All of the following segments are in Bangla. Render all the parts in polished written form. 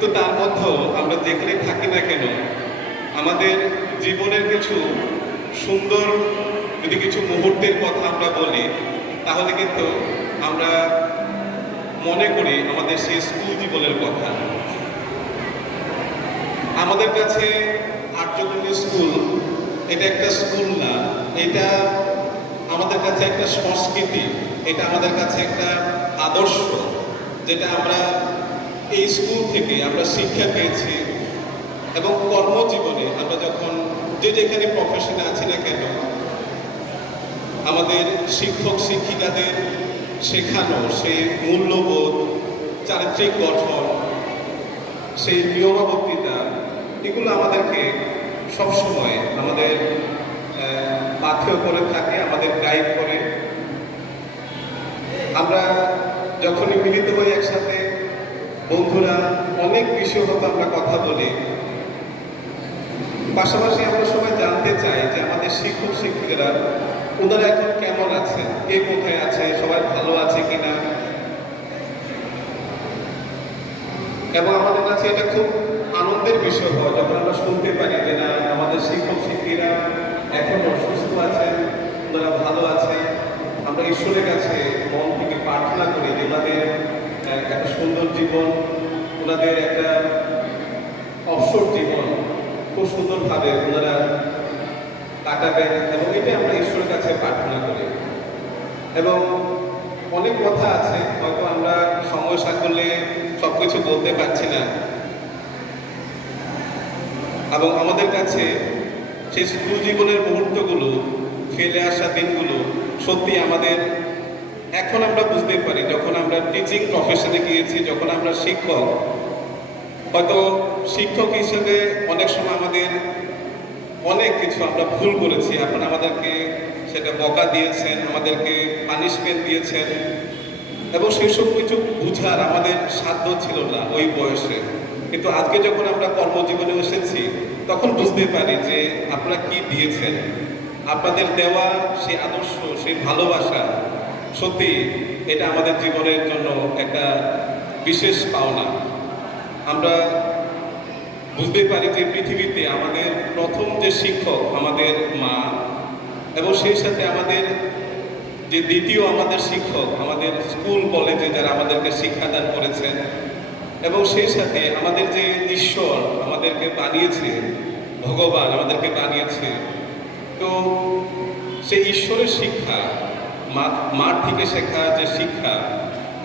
কিন্তু তার মধ্যেও আমরা যেখানে থাকি না কেন আমাদের জীবনের কিছু সুন্দর যদি কিছু মুহূর্তের কথা আমরা বলি তাহলে কিন্তু আমরা মনে করি আমাদের সেই স্কুল জীবনের কথা। আমাদের কাছে আর্যগুলি স্কুল এটা একটা স্কুল না, এটা আমাদের কাছে একটা সংস্কৃতি, এটা আমাদের কাছে একটা আদর্শ, যেটা আমরা এই স্কুল থেকে আমরা শিক্ষা পেয়েছি। এবং কর্মজীবনে আমরা যখন যে যেখানে প্রফেশনে আছি না কেন আমাদের শিক্ষক শিক্ষিকাদের শেখানো সেই মূল্যবোধ, চারিত্রিক গঠন, সেই নিয়মাবর্তিতা, এগুলো আমাদেরকে সবসময় আমাদের পাথেয় করে থাকে, আমাদের গাইড করে। আমরা যখনই মিলিত হই একসাথে বন্ধুরা অনেক বিষয় হয়তো আমরা কথা বলি, পাশাপাশি আমরা সবাই জানতে চাই যে আমাদের শিক্ষক শিক্ষিকারা ওনারা এখন কেমন আছে, কে কোথায় আছে, সবাই ভালো আছে কিনা। এবং আমাদের কাছে এটা খুব আনন্দের বিষয় হয় যখন আমরা শুনতে পারি যে না আমাদের শিক্ষক শিক্ষিকারা এখন অসুস্থ আছেন, ওনারা ভালো আছে। আমরা ঈশ্বরের কাছে মন থেকে প্রার্থনা করি যে ওনাদের একটা সুন্দর জীবন, ওনাদের একটা অবসর জীবন খুব সুন্দরভাবে ওনারা কাটাবেন, এবং এটা আমরা ঈশ্বরের কাছে প্রার্থনা করি। এবং অনেক কথা আছে, হয়তো আমরা সময় সাকল্যে সবকিছু বলতে পারছি না, এবং আমাদের কাছে সেই স্কুল জীবনের মুহূর্তগুলো, ফেলে আসা দিনগুলো সত্যি আমাদের এখন আমরা বুঝতে পারি যখন আমরা টিচিং প্রফেশনে গিয়েছি, যখন আমরা শিক্ষক। হয়তো শিক্ষক হিসেবে অনেক সময় আমাদের অনেক কিছু আমরা ভুল করেছি, আপনারা আমাদেরকে সেটা বকা দিয়েছেন, আমাদেরকে পানিশমেন্ট দিয়েছেন, এবং সেই সব কিছু বুঝার আমাদের সাধ্য ছিল না ওই বয়সে। কিন্তু আজকে যখন আমরা কর্মজীবনে এসেছি তখন বুঝতে পারি যে আপনারা কি দিয়েছেন, আপনাদের দেওয়া সেই আদর্শ, সেই ভালোবাসা, সত্যি এটা আমাদের জীবনের জন্য একটা বিশেষ পাওনা। আমরা বুঝতে পারি যে পৃথিবীতে আমাদের প্রথম যে শিক্ষক আমাদের মা, এবং সেই সাথে আমাদের যে দ্বিতীয় আমাদের শিক্ষক আমাদের স্কুল কলেজে যারা আমাদেরকে শিক্ষাদান করেছেন, এবং সেই সাথে আমাদের যে ঈশ্বর আমাদেরকে বানিয়েছে, ভগবান আমাদেরকে বানিয়েছে। তো সেই ঈশ্বরের শিক্ষা, মাঠ থেকে শেখা যে শিক্ষা,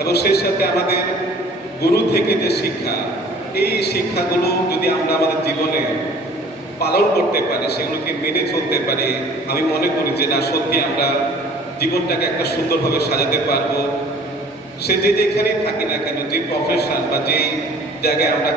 এবং সেই সাথে আমাদের গুরু থেকে যে শিক্ষা, এই শিক্ষাগুলো যদি আমরা আমাদের জীবনে পালন করতে পারি, সেগুলোকে মেনে চলতে পারি, আমি মনে করি যে না সত্যি আমরা জীবনটাকে একটা সুন্দরভাবে সাজাতে পারবো। সে যে যেখানেই থাকি না কেন, যে প্রফেশন বা যেই জায়গায় আমরা